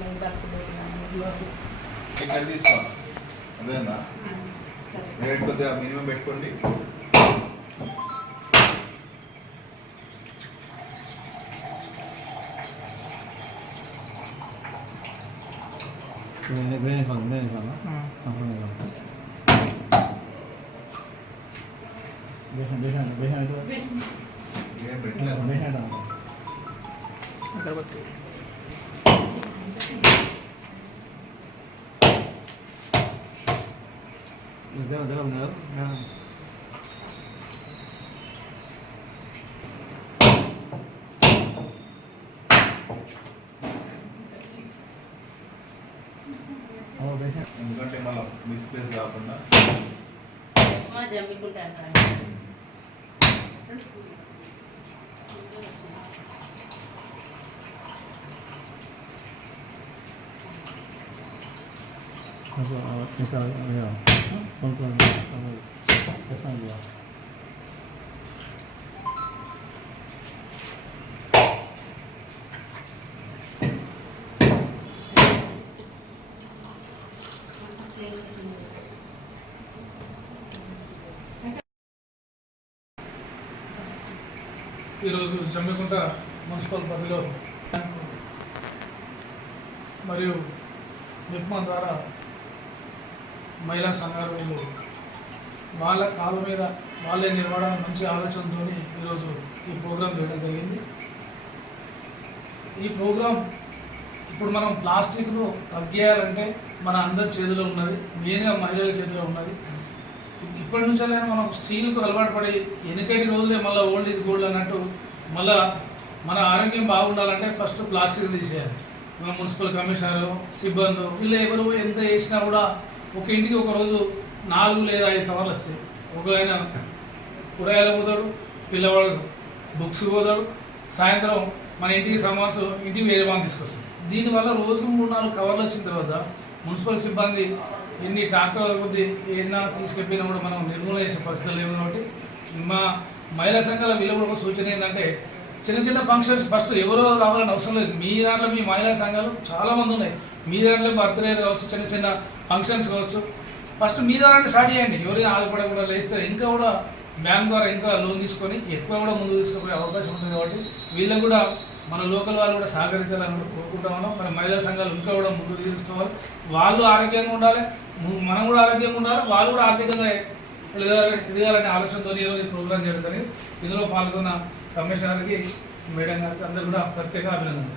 మీ బతుకుతున్నాను gloss ఇక్కడ తీసుకో అదేనా రేట్ కొద్దిగా మినిమం పెట్టుకోండి. Bên phần bên phần đó. Không phần Nha. Oh, bên hai. ఎందుకంటే మళ్ళీ మిస్ప్లేస్ కాకుండా జమ్మికుంటాను ఈరోజు జమ్మికుంట మున్సిపల్ పరిధిలో మరియు నిప్మా ద్వారా మహిళా సంఘాలు వీళ్ళు వాళ్ళ కాళ్ళ మీద వాళ్ళే నిలబడాలని మంచి ఆలోచనతో ఈరోజు ఈ ప్రోగ్రాం చేయడం జరిగింది. ఈ ప్రోగ్రాం ఇప్పుడు మనం ప్లాస్టిక్ను తగ్గేయాలంటే మన అందరి చేతిలో ఉన్నది మెయిన్గా మహిళల చేతిలో ఉన్నది. ఇప్పటి నుంచే మనం స్టీల్కు అలవాటు పడి ఎనికటి రోజులే మళ్ళీ ఓల్డ్ ఈజ్ గోల్డ్ అన్నట్టు మళ్ళా మన ఆరోగ్యం బాగుండాలంటే ఫస్ట్ ప్లాస్టిక్ తీసేయాలి. మన మున్సిపల్ కమిషనర్ సిబ్బంది వీళ్ళు ఎవరు ఎంత చేసినా కూడా ఒక ఇంటికి ఒక రోజు నాలుగు లేదా ఐదు కవర్లు వస్తాయి. ఒకరైనా కూరగాయలు పోతాడు పిల్లవాడు బుక్స్ పోతాడు సాయంత్రం మన ఇంటికి సామాన్స్ ఇంటికి వేరే మనం తీసుకొస్తాం దీనివల్ల రోజుకు మూడు నాలుగు కవర్లు వచ్చిన తర్వాత మున్సిపల్ సిబ్బంది ఎన్ని ట్రాక్టర్ల కొద్ది ఏదైనా తీసుకెళ్ళినా కూడా మనం నిర్మూలన చేసే పరిస్థితులు లేవు కాబట్టి మా మహిళా సంఘాల విలువ ఒక సూచన ఏంటంటే చిన్న చిన్న ఫంక్షన్స్ ఫస్ట్ ఎవరో రావాలని అవసరం లేదు. మీ దాంట్లో మీ మహిళా సంఘాలు చాలా మంది ఉన్నాయి. మీ దాంట్లో బర్త్డే కావచ్చు చిన్న చిన్న ఫంక్షన్స్ కావచ్చు. ఫస్ట్ మీ ద్వారానే స్టార్ట్ చేయండి. ఎవరైనా కూడా లేస్తే ఇంకా కూడా బ్యాంక్ ద్వారా ఇంకా లోన్ తీసుకొని ఎక్కువ కూడా ముందుకు తీసుకుపోయే అవకాశం ఉంటుంది కాబట్టి వీళ్ళకి కూడా మన లోకల్ వాళ్ళు కూడా సహకరించాలని కోరుకుంటా ఉన్నాం. మన మహిళా సంఘాలు ఇంకా కూడా ముందుకు తీసుకోవాలి. వాళ్ళు ఆరోగ్యంగా ఉండాలి. మనం కూడా ఆరోగ్యంగా ఉండాలి. వాళ్ళు కూడా ఆర్థికంగా ఎదగాలనే ఆలోచనతో ఈరోజు ప్రోగ్రాం జరుగుతుంది. ఇందులో పాల్గొన్న కమిషనర్కి మేడం గారికి అందరు కూడా ప్రత్యేక అభినందనలు.